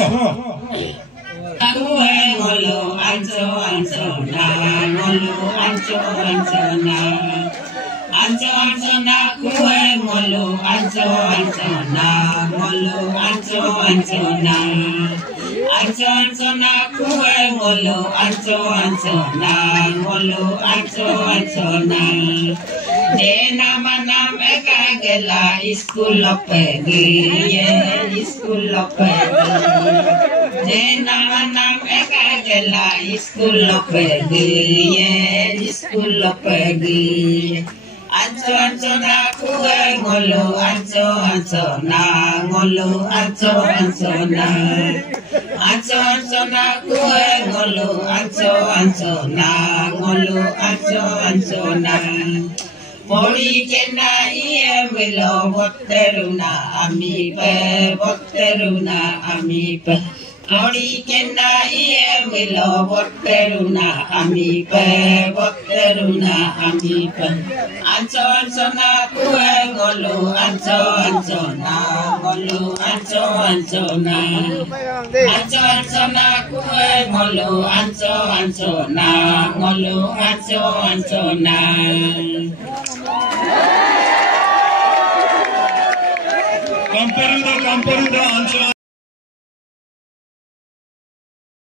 Aku ngolo anco na ngolo anco na anco na kue ngolo anco na ngolo anco na anco na kue ngolo anco na ngolo anco na Dena manam eka gela school pergi ye school pergi Dena manam eka gela school pergi ye school pergi Anco na kue ngolo anco na ngolo anco na anco na kue ngolo anco na ngolo anco na Pori kena iye milo botteruna amipe Pori kena iye milo botteruna amipe Anco na kue ngolo anco na ngolo anco na anco na kue ngolo anco na ngolo anco na Kamperuda